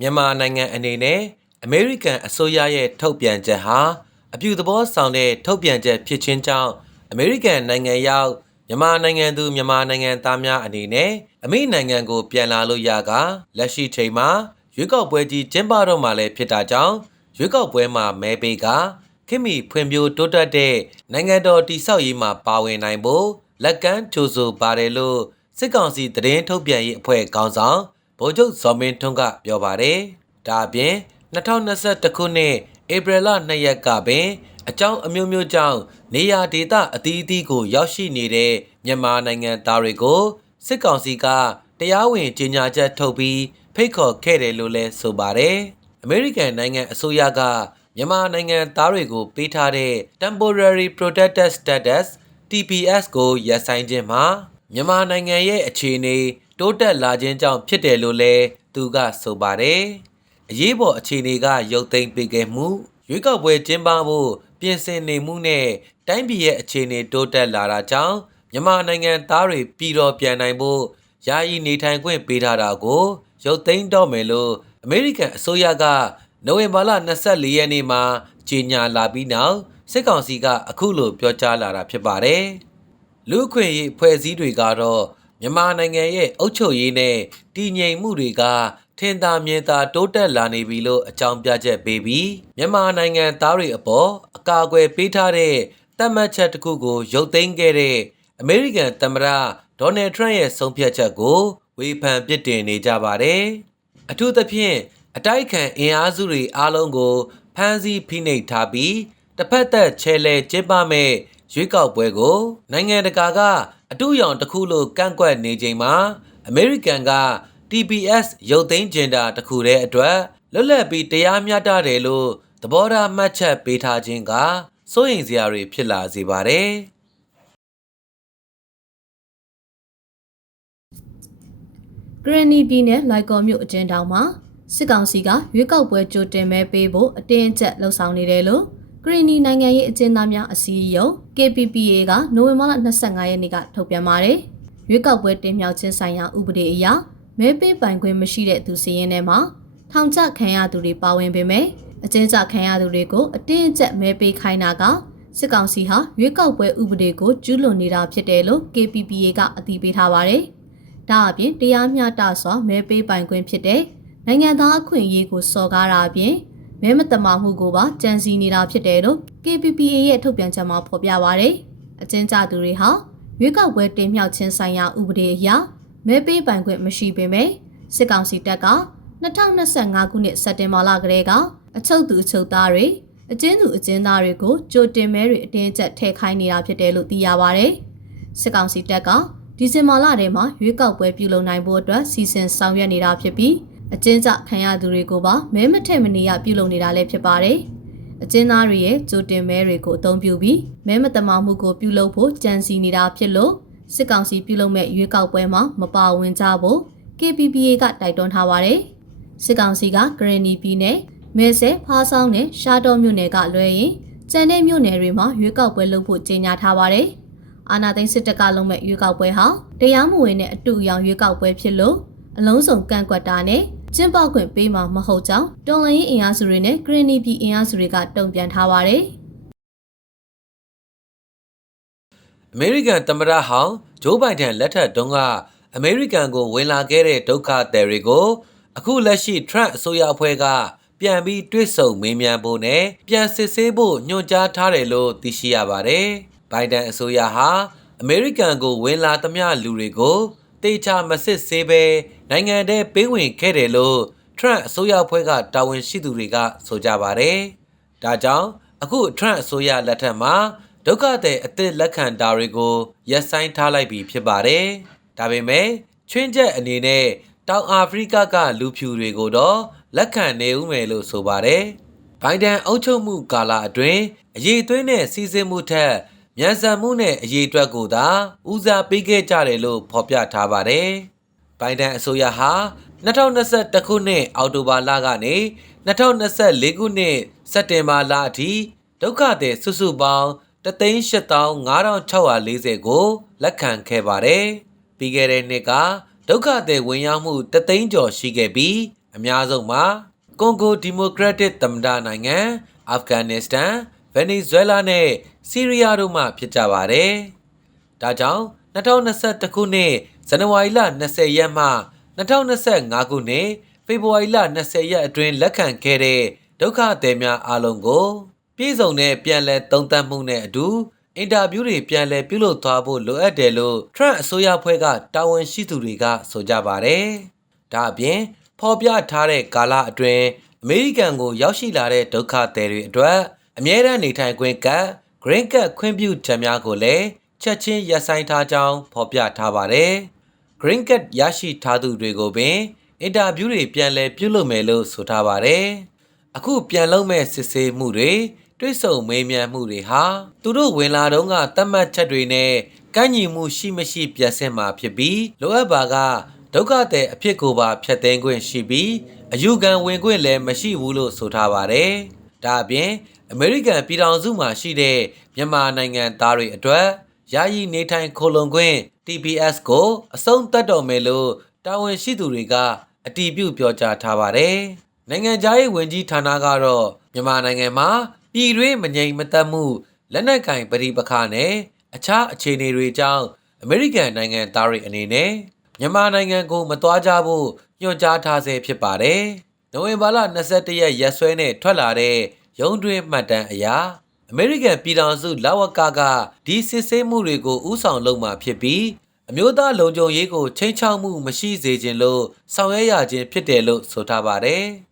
မြန်မာနိုင်ငံအနေနဲ့အမေရိကန်အစိုးရရဲ့ထုတ်ပြန်ချက်ဟာအပြုသဘောဆောင်တဲ့ထုတ်ပြန်ချက်ဖြစ်ခြင်းကြောင့်အမေရိကန်နိုင်ငံရောက်မြန်မာနိုင်ငံသူမြန်မာနိုင်ငံသားများအနေနဲ့အမေနိုင်ငံကို ပြန်လာလို့ရကလက်ရှိချိန်မှာရွေးကောက်ပွဲကြီးကျင်းပတော့မှလည်းဖြစ်တာကြောင့်ရွေးကောက်ပွဲမှာမဲပေးကခင်မီဖွံ့ဖြိုးတိုးတက်တဲ့နိုင်ငံတော်တည်ဆောက်ရေးမှာပါဝင်နိုင်ဖို့လက်ကမ်းကြိုးဆိုပါတယ်လို့စစ်ကောင်စီသတင်းထုတ်ပြန်ရေးအဖွဲ့ခေါင်းဆောင် ဗိုလ်ချုပ်ဇော်မင်းထွန်းကပြောပါတယ်။ဒါအပြင်2021ခုနှစ်ဧပြီလ2ရက်ကပင်အကြောင်းအမျိုးမျိုးကြောင့်နေရာဒေသအသီးသီးကိုရောက်ရှိနေတဲ့မြန်မာနိုင်ငံသားတွေကိုစစ်ကောင်စီကတရားဝင်ကြေညာချက်ထုတ်ပြီးဖိတ်ခေါ်ခဲ့တယ်လို့လည်းဆိုပါတယ်။အမေရိကန်နိုင်ငံအစိုးရကမြန်မာနိုင်ငံသားတွေကိုပေးထားတဲ့ Temporary Protected Status TPS ကိုရပ်ဆိုင်းခြင်းမှာမြန်မာနိုင်ငံရဲ့အခြေအနေ တိုးတက်လာခြင်းကြောင့်ဖြစ်တယ်လို့လည်းသူကဆိုပါတယ်။အရေးပေါ်အခြေအနေကရုပ်သိမ်းပေးခဲ့မှုရွေးကောက်ပွဲကျင်းပဖို့ပြင်ဆင်နေမှုနဲ့တိုင်းပြည်ရဲ့အခြေအနေတိုးတက်လာတာကြောင့်မြန်မာနိုင်ငံသားတွေပြည်တော်ပြန်နိုင်ဖို့ယာယီနေထိုင်ခွင့်ပေးထားတာကိုရုပ်သိမ်းတော့မယ်လို့အမေရိကန်အစိုးရကနိုဝင်ဘာလ24ရက်နေ့မှာကြေညာလာပြီးနောက်စစ်ကောင်စီကအခုလိုပြောကြားလာတာဖြစ်ပါတယ်။လူ့အခွင့်အရေးဖွဲ့စည်းတွေကတော့ မြန်မာနိုင်ငံရဲ့အုပ်ချုပ်ရေးနဲ့တည်ငြိမ်မှုတွေကထင်သာမြင်သာတိုးတက်လာနေပြီလို့အကြောင်းပြချက်ပေးပြီးမြန်မာနိုင်ငံသားတွေအပေါ်အကာအကွယ်ပေးထားတဲ့တတ်မှတ်ချက်တစ်ခုကိုရုပ်သိမ်းခဲ့တဲ့အမေရိကန်သမ္မတဒေါ်နယ်ထရန့်ရဲ့ဆုံးဖြတ်ချက်ကိုဝေဖန်ပြစ်တင်နေကြပါတယ်။အထူးသဖြင့်အတိုက်အခံအင်အားစုတွေအားလုံးကိုဖမ်းဆီးဖိနှိပ်ထားပြီးတစ်ဖက်သက်ချဲလဲကျင်းပမဲ့ရွေးကောက်ပွဲကိုနိုင်ငံတကာက အတူရောင်တစ်ခုလို့ကန့်ကွက်နေချိန်မှာအမေရိကန်က TPS ရုပ်သိမ်းကျင်တာတစ်ခုတည်းအတွက်လွတ်လပ်ပြီးတရားမျှတတယ်လို့သဘောထားမှတ်ချက်ပေးထားခြင်းကစိုးရိမ်စရာတွေဖြစ်လာစေပါတယ်။ကရနီပြည်နယ်လိုက်ကော်မြို့အကျဉ်းတောင်မှာစစ်ကောင်စီကရွေးကောက်ပွဲကြိုတင်မဲပေးဖို့အတင်းအကျပ်လှုံ့ဆော်နေတယ်လို့ ကရနီနိုင်ငံရေးအကျဉ်းသားများအစည်းအရုံး KPPA ကနိုဝင်ဘာလ25ရက်နေ့ကထုတ်ပြန်ပါတယ်။ရွေးကောက်ပွဲတင်မြှောက်ခြင်းဆိုင်ရာဥပဒေအရမဲပေးပိုင်ခွင့်မရှိတဲ့သူစီရင်ထဲမှာထောင်ချခံရသူတွေပါဝင်ပေမဲ့အကျဉ်းချခံရသူတွေကိုအတင်းအကျပ်မဲပေးခိုင်းတာကစစ်ကောင်စီဟာရွေးကောက်ပွဲဥပဒေကိုကျူးလွန်နေတာဖြစ်တယ်လို့ KPPA ကအတည်ပြုထားပါတယ်။ဒါအပြင်တရားမျှတစွာမဲပေးပိုင်ခွင့်ဖြစ်တဲ့နိုင်ငံသားအခွင့်အရေးကိုစော်ကားတာအပြင် မဲမတမာမှုကိုပါကြံစည်နေတာဖြစ်တယ်လို့ KPPA ရဲ့ထုတ်ပြန်ချက်မှာဖော်ပြပါရတယ်။အကျဉ်းချသူတွေဟာရွေးကောက်ပွဲတင်မြှောက်ခြင်းဆိုင်ရာဥပဒေအရမဲပေးပိုင်ခွင့်မရှိပေမဲ့စစ်ကောင်စီတပ်က2025ခုနှစ်စက်တင်ဘာလကတည်းကအချုပ်သူအချုပ်သားတွေအကျဉ်းသူအကျဉ်းသားတွေကိုကြိုတင်မဲတွေအတင်းအကျပ်ထည့်ခိုင်းနေတာဖြစ်တယ်လို့သိရပါဗျ။စစ်ကောင်စီတပ်ကဒီဇင်ဘာလထဲမှာရွေးကောက်ပွဲပြုလုပ်နိုင်ဖို့အတွက်စီစဉ်ဆောင်ရွက်နေတာဖြစ်ပြီး အကျဉ်းချခံရသူတွေကိုပါမဲမထက်မနေရပြုလုပ်နေတာလည်းဖြစ်ပါတယ်။အကျဉ်းသားတွေရဲ့ကြိုတင်မဲတွေကိုအသုံးပြုပြီးမဲမတမာမှုကိုပြုလုပ်ဖို့ကြံစီနေတာဖြစ်လို့စစ်ကောင်စီပြုလုပ်မဲ့ရွေးကောက်ပွဲမှာမပါဝင်ကြဖို့ KPPA ကတိုက်တွန်းထားပါတယ်။စစ်ကောင်စီကဂရနီပြည်နယ်မဲဆဲဖားဆောင်နဲ့ရှားတော်မြို့နယ်ကလွဲရင်ကျန်တဲ့မြို့နယ်တွေမှာရွေးကောက်ပွဲလုပ်ဖို့ကြေညာထားပါတယ်။အာနာသိန်းစစ်တပ်ကလုံးမဲ့ရွေးကောက်ပွဲဟာတရားမဝင်တဲ့အတူအယောင်ရွေးကောက်ပွဲဖြစ်လို့အလုံးစုံကန့်ကွက်တာနဲ့ ကျင်းပခွင့်ပေးမှာမဟုတ်ကြောင်းတော်လှန်ရေးအင်အားစုတွေနဲ့ဂရနီပြည်အင်အားစုတွေကတုံ့ပြန်ထားပါတယ်။အမေရိကန်သမ္မတဟောင်းဂျိုးဘိုင်ဒန်လက်ထက်တုန်းကအမေရိကန်ကိုဝင်လာခဲ့တဲ့ဒုက္ခသည်တွေကိုအခုလက်ရှိ Trump အစိုးရအဖွဲ့ကပြန်ပြီးတွစ်ဆုံမေးမြန်းဖို့နဲ့ပြန်စစ်ဆေးဖို့ညွှန်ကြားထားတယ်လို့သိရှိရပါတယ်။ဘိုင်ဒန်အစိုးရဟာအမေရိကန်ကိုဝင်လာသမျှလူတွေကို တေချာမစစ်ဆေးဘဲနိုင်ငံထဲပေးဝင်ခဲ့တယ်လို့ Trump အစိုးရအဖွဲ့ကတာဝန်ရှိသူတွေကဆိုကြပါတယ်။ဒါကြောင့်အခု Trump အစိုးရလက်ထက်မှာဒုက္ခသည်အသစ်လက်ခံတာတွေကိုရပ်ဆိုင်းထားလိုက်ပြီဖြစ်ပါတယ်။ဒါပေမဲ့ချွင်းချက်အနေနဲ့တောင်အာဖရိကကလူဖြူတွေကိုတော့လက်ခံနေဦးမယ်လို့ဆိုပါတယ်။ဘိုင်ဒန်အုပ်ချုပ်မှုကာလအတွင်းအရေးသွင်းတဲ့စီစဉ်မှုထက် မြန်ဆန်မှုနဲ့အရေးအတွက်ကိုသာဦးစားပေးခဲ့ကြတယ်လို့ဖော်ပြထားပါတယ်။ဘိုင်ဒန်အစိုးရဟာ2021ခုနှစ်အောက်တိုဘာလကနေ2024ခုနှစ်စက်တင်ဘာလအထိဒုက္ခသည်စုစုပေါင်း385,640ကိုလက်ခံခဲ့ပါတယ်။ပြီးခဲ့တဲ့နှစ်ကဒုက္ခသည်ဝင်ရောက်မှုတသိန်းကျော်ရှိခဲ့ပြီးအအများဆုံးမှာကွန်ဂိုဒီမိုကရက်တစ်သမ္မတနိုင်ငံအာဖဂန်နစ္စတန် ဗင်နီဇွဲလားနဲ့ဆီးရီးယားတို့မှဖြစ်ကြပါတယ်။ဒါကြောင့်2021ခုနှစ်ဇန်နဝါရီလ20ရက်မှ2025ခုနှစ်ဖေဖော်ဝါရီလ20ရက်အတွင်းလက်ခံခဲ့တဲ့ဒုက္ခသည်များအားလုံးကိုပြည်စုံတဲ့ပြန်လည်သုံးသပ်မှုနဲ့အတူအင်တာဗျူးတွေပြန်လည်ပြုလုပ်သွားဖို့လိုအပ်တယ်လို့ Trump အစိုးရဖွဲ့ကတာဝန်ရှိသူတွေကဆိုကြပါတယ်။ဒါအပြင်ဖော်ပြထားတဲ့ကာလအတွင်းအမေရိကန်ကိုရောက်ရှိလာတဲ့ဒုက္ခသည်တွေအတွက် အမြဲတမ်းနေထိုင်ခွင့်က Green Card ခွင့်ပြုချက်များကိုလည်းချက်ချင်းရပ်ဆိုင်းထားကြောင်းဖော်ပြထားပါတယ်။ Green Card ရရှိထားသူတွေကိုပင်အင်တာဗျူးတွေပြန်လည်ပြုလုပ်မယ်လို့ဆိုထားပါတယ်။အခုပြန်လုပ်မဲ့စစ်ဆေးမှုတွေတွိတ်ဆုံမေးမြန်းမှုတွေဟာသူတို့ဝင်လာတော့ကသတ်မှတ်ချက်တွေနဲ့ကန့်ညီမှုရှိမရှိပြန်ဆင်မှာဖြစ်ပြီးလိုအပ်ပါကဒုက္ခသည်အဖြစ်ကိုပါဖျက်သိမ်းခွင့်ရှိပြီးအယူခံဝင်ခွင့်လည်းမရှိဘူးလို့ဆိုထားပါတယ်။ဒါအပြင် အမေရိကန်ပြည်ထောင်စုမှာရှိတဲ့မြန်မာနိုင်ငံသားတွေအတွက်ယာယီနေထိုင်ခိုလုံခွင့် TPS ကိုအဆုံးသတ်တော်မယ်လို့တာဝန်ရှိသူတွေကအတည်ပြုပြောကြားထားပါတယ်။နိုင်ငံခြားရေးဝန်ကြီးဌာနကတော့မြန်မာနိုင်ငံမှာပြည်တွင်းမငြိမ်မသက်မှုလက်နက်ကင်ပဋိပက္ခနဲ့အခြားအခြေအနေတွေကြောင့်အမေရိကန်နိုင်ငံသားတွေအနေနဲ့မြန်မာနိုင်ငံကိုမသွားကြဖို့ညွှန်ကြားထားဆဲဖြစ်ပါတယ်။နိုဝင်ဘာလ22ရက်ရက်စွဲနဲ့ထွက်လာတဲ့ ရုံးတွင်းမှတ်တမ်းအရအမေရိကန်ပြည်ထောင်စုလာဝကကဒီစစ်ဆေးမှုတွေကိုဥဆောင်လုပ်မှာဖြစ်ပြီးအမျိုးသားလုံခြုံရေးကိုချိန်ချောက်မှုမရှိစေခြင်းလို့ဆောင်ရွက်ရခြင်းဖြစ်တယ်လို့ဆိုထားပါတယ်။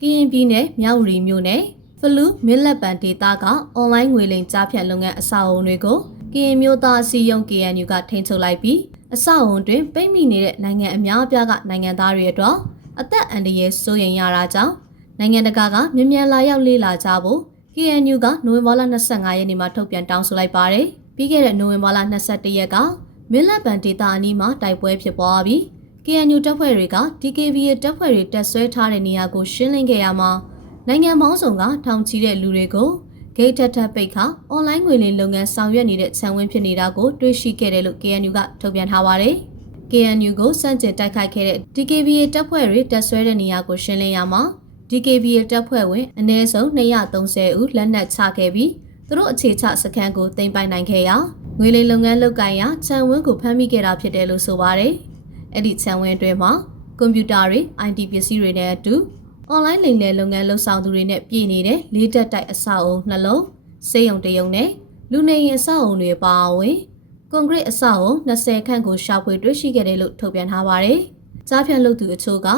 ကရင်ပြည်နယ်မြောက်ရီမြို့နယ်ဖလူးမင်းလက်ပံဒေသကအွန်လိုင်းငွေလိမ်ကြားဖြတ်လုပ်ငန်းအဆောက်အုံတွေကိုကရင်မျိုးသားအစည်းအရုံး KNU ကထိန်းချုပ်လိုက်ပြီးအဆောက်အုံတွင်ပိတ်မိနေတဲ့နိုင်ငံအများအပြားကနိုင်ငံသားတွေအတွက် အသက်အန္တရာယ်စိုးရိမ်ရတာကြောင့်နိုင်ငံတကာကမြန်မြန်လာရောက်လေ့လာကြဖို့ KNU ကနိုဝင်ဘာလ25ရက်နေ့မှာထုတ်ပြန်တောင်းဆိုလိုက်ပါတယ်။ပြီးခဲ့တဲ့နိုဝင်ဘာလ21ရက်ကမင်းလက်ပံဒေသအနီးမှာတိုက်ပွဲဖြစ်ပွားပြီး KNU တပ်ဖွဲ့တွေက DKBA တပ်ဖွဲ့တွေတက်ဆွဲထားတဲ့နေရာကိုရှင်းလင်းခဲ့ရမှာနိုင်ငံပေါင်းစုံကထောင်ချီတဲ့လူတွေကိုဂိတ်ထက်ထက်ပိတ်ခါအွန်လိုင်းငွေလင်းလုပ်ငန်းဆောင်ရွက်နေတဲ့ခြံဝင်းဖြစ်နေတာကိုတွေ့ရှိခဲ့တယ်လို့ KNU ကထုတ်ပြန်ထားပါတယ်။ KNU ကိုစန့်ကျင်တိုက်ခိုက်ခဲ့တဲ့ DKBA တပ်ဖွဲ့တွေတက်ဆွဲတဲ့နေရာကိုရှင်းလင်းရမှာ DKBA တပ်ဖွဲ့ဝင်အ ਨੇ ဆုံး230ဦးလက်နက်ချခဲ့ပြီးသူတို့အခြေချစခန်းကိုတင်ပိုင်နိုင်ခဲ့ရာငွေလိမ်လုပ်ငန်းလုပ်ကိုင်ရာခြံဝင်းကိုဖမ်းမိခဲ့တာဖြစ်တယ်လို့ဆိုပါတယ်။အဲ့ဒီခြံဝင်းအတွင်းမှာကွန်ပျူတာတွေ IT ပစ္စည်းတွေနဲ့အတူအွန်လိုင်းလိမ်လည်လုပ်ငန်းလှုပ်ဆောင်သူတွေနဲ့ပြည်နေတဲ့လေးတက်တိုက်အဆောက်အုံနှလုံးစေယုံတယုံနဲ့လူနေရင်အဆောက်အုံတွေပါဝင် ကွန်ကရစ်အဆောက်အုံ20ခန့်ကိုရှာဖွေတွေ့ရှိခဲ့တယ်လို့ထုတ်ပြန်ထားပါတယ်။ကြားဖြတ်လုပ်သူအချို့က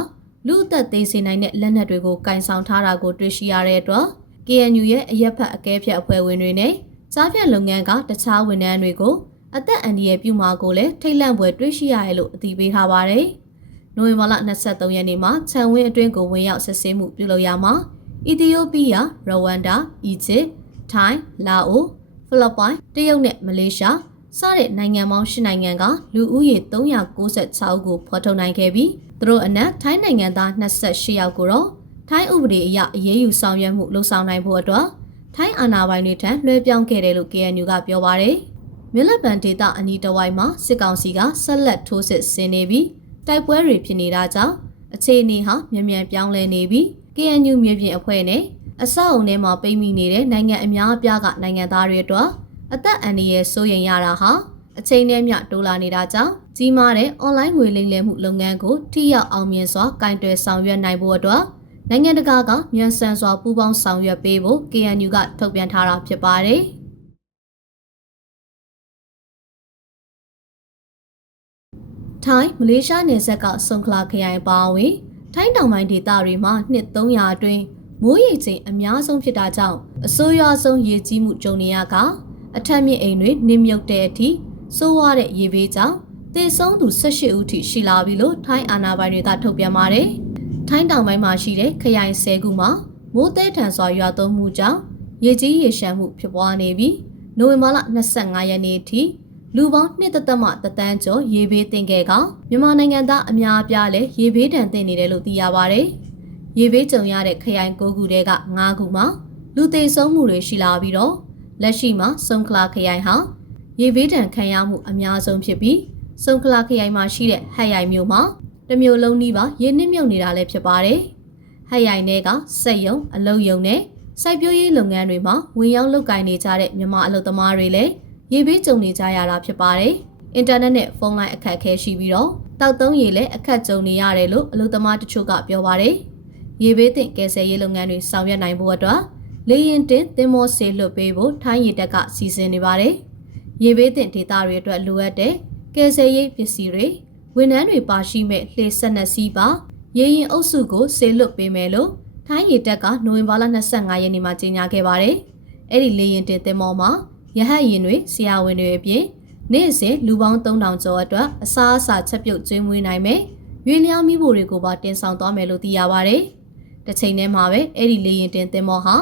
လူအသက်သေးစေနိုင်တဲ့လက်နက်တွေကိုကင်ဆောင်ထားတာကိုတွေ့ရှိရတဲ့အတွက် KNU ရဲ့အရက်ဖက်အကဲဖြတ်အဖွဲ့ဝင်တွေနဲ့ကြားဖြတ်လုပ်ငန်းကတခြားဝန်ထမ်းတွေကိုအသက်အန္တရာယ်ပြုမှာကိုလည်းထိတ်လန့်ပွဲတွေ့ရှိရတယ်လို့အသိပေးထားပါတယ်။နိုဝင်ဘာလ23ရက်နေ့မှာခြံဝင်းအတွင်းကိုဝင်ရောက်စစ်ဆေးမှုပြုလုပ်ရမှာအီသီယိုးပီးယား၊ရဝမ်ဒါ၊အီဂျစ်၊ထိုင်း၊လာအို၊ဖိလစ်ပိုင်၊တရုတ်နဲ့မလေးရှား စတဲ့နိုင်ငံပေါင်း၈နိုင်ငံကလူဦးရေ396ဦးကိုဖော်ထုတ်နိုင်ခဲ့ပြီးသူတို့အနက်ထိုင်းနိုင်ငံသား28ယောက်ကိုတော့ထိုင်းဥပဒေအရအရေးယူဆောင်ရွက်မှုလှုံ့ဆော်နိုင်ဖို့အတွက်ထိုင်းအာဏာပိုင်တွေထံလွှဲပြောင်းခဲ့တယ်လို့ KNU ကပြောပါရယ်မြလပန်ဒေတာအနီးတစ်ဝိုက်မှာစစ်ကောင်စီကဆက်လက်ထိုးစစ်ဆင်နေပြီးတိုက်ပွဲတွေဖြစ်နေတာကြောင့်အခြေအနေဟာမြန်မြန်ပြောင်းလဲနေပြီး KNU မြေပြင်အဖွဲ့နဲ့အဆောက်အုံထဲမှာပိတ်မိနေတဲ့နိုင်ငံအများအပြားကနိုင်ငံသားတွေအတွက် အသက်အန္တရာယ်စိုးရိမ်ရတာဟာအချိန်နဲ့မျှတိုးလာနေတာကြောင့်ကြီးမားတဲ့အွန်လိုင်းငွေလိမ်လည်မှုလုပ်ငန်းကိုထိရောက်အောင်မြင်စွာကင်တွယ်ဆောင်ရွက်နိုင်ဖို့အတွက်နိုင်ငံတကာကမြန်ဆန်စွာပူးပေါင်းဆောင်ရွက်ပေးဖို့ KNU ကထုတ်ပြန်ထားတာဖြစ်ပါတယ်။ထိုင်းမလေးရှားနယ်စပ်ကဆွန်ခလာခရိုင်ပါဝင်ထိုင်းတောင်ပိုင်းဒေသတွေမှာနှစ်300အတွင်းမိုးရိပ်ချိန်အများဆုံးဖြစ်တာကြောင့်အဆိုးရွားဆုံးရေကြီးမှုကြုံနေရက အထက်မြင့်အိမ်တွေနစ်မြုပ်တဲ့အထိစိုးဝါတဲ့ရေဘေးကြောင့်သေဆုံးသူ18ဦးထိရှိလာပြီလို့ထိုင်းအာဏာပိုင်တွေကထုတ်ပြန်ပါတယ်။ထိုင်းတောင်ပိုင်းမှာရှိတဲ့ခရိုင်10ခုမှာမိုးတဲထန်စွာရွာသွန်းမှုကြောင့်ရေကြီးရေရှမ်းမှုဖြစ်ပွားနေပြီးနိုဝင်ဘာလ25ရက်နေ့ထိလူပေါင်း2တသက်မှတသန်းကျော်ရေဘေးတင်ခဲ့ကမြန်မာနိုင်ငံသားအများအပြားလည်းရေဘေးဒဏ်သင့်နေတယ်လို့သိရပါတယ်။ရေဘေးကြုံရတဲ့ခရိုင်9ခုတဲက9ခုမှာလူသေဆုံးမှုတွေရှိလာပြီးတော့ လက်ရှိမှာစုံခလာခရိုင်ဟာရေဘေးဒဏ်ခံရမှုအများဆုံးဖြစ်ပြီးစုံခလာခရိုင်မှာရှိတဲ့ဟက်ရိုင်မြို့မှာတစ်မျိုးလုံးနီးပါရေနစ်မြုပ်နေတာလည်းဖြစ်ပါတယ်။ဟက်ရိုင်ထဲကစက်ယုံအလုပ်ယုံနဲ့စိုက်ပျိုးရေးလုပ်ငန်းတွေမှာဝင်ရောက်လုပ်ကိုင်နေကြတဲ့မြန်မာအလုပ်သမားတွေလည်းရေဘေးကြုံနေကြရတာဖြစ်ပါတယ်။အင်တာနက်နဲ့ဖုန်းလိုင်းအခက်အခဲရှိပြီးတော့တောက်သုံးရေလည်းအခက်ကြုံနေရတယ်လို့အလုပ်သမားတချို့ကပြောပါတယ်။ရေဘေးတင်ကယ်ဆယ်ရေးလုပ်ငန်းတွေဆောင်ရွက်နိုင်ဖို့အတွက် လေရင်တင်သင်္ဘောဆေလွတ်ပေးဖို့ထိုင်းရေတပ်ကစီစဉ်နေပါတယ်။ရေဘေးတင်ဒေသတွေအတွက်လိုအပ်တဲ့ကယ်ဆယ်ရေးပစ္စည်းတွေဝန်ထမ်းတွေပါရှိမဲ့လှေဆက်နှစ်စီးပါရေရင်အုပ်စုကိုဆေလွတ်ပေးမယ်လို့ထိုင်းရေတပ်ကနိုဝင်ဘာလ25ရက်နေ့မှာကြေညာခဲ့ပါတယ်။အဲ့ဒီလေရင်တင်သင်္ဘောမှာရဟတ်ယာဉ်တွေဆရာဝန်တွေအပြင်နေ့စဉ်လူပေါင်း3000ကျော်အတွက်အစားအစာချက်ပြုတ်ကျွေးမွေးနိုင်မယ်။ရွေးလျားမိဖို့တွေကိုပါတင်ဆောင်သွားမယ်လို့သိရပါတယ်။တစ်ချိန်တည်းမှာပဲအဲ့ဒီလေရင်တင်သင်္ဘောဟာ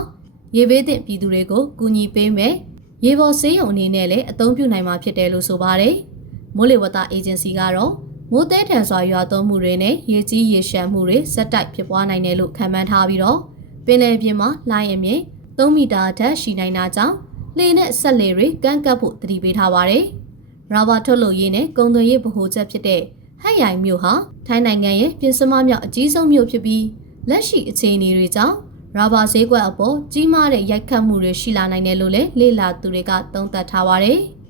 ရေဘေးသင့်ပြည်သူတွေကိုကူညီပေးမယ်။ရေပေါ်ဆေးရုံအနေနဲ့လည်းအသုံးပြုနိုင်မှာဖြစ်တယ်လို့ဆိုပါတယ်။မိုးလေဝသအေဂျင်စီကတော့မိုးတဲထန်စွာရွာသွန်းမှုတွေနဲ့ရေကြီးရေရှမ်းမှုတွေဇက်တိုက်ဖြစ်ပွားနိုင်တယ်လို့ခန့်မှန်းထားပြီးတော့ပင်လယ်ပြင်မှာလှိုင်းအမြင့်3မီတာအထက်ရှိနိုင်တာကြောင့်လှေနဲ့ဆက်လေတွေကန့်ကပ်ဖို့တတိပေးထားပါတယ်။ရာဘာထုတ်လုပ်ရေးနဲ့ကုန်သွယ်ရေးဗဟိုချက်ဖြစ်တဲ့ဟက်ရိုင်မြို့ဟာထိုင်းနိုင်ငံရဲ့ပြင်စမမြောက်အကြီးဆုံးမြို့ဖြစ်ပြီးလက်ရှိအခြေအနေတွေကြောင့် ရာဘာဈေးကွက်အပေါ်ကြီးမားတဲ့ရိုက်ခတ်မှုတွေရှိလာနိုင်တယ်လို့လည်းလေ့လာသူတွေကသုံးသပ်ထားပါတယ်။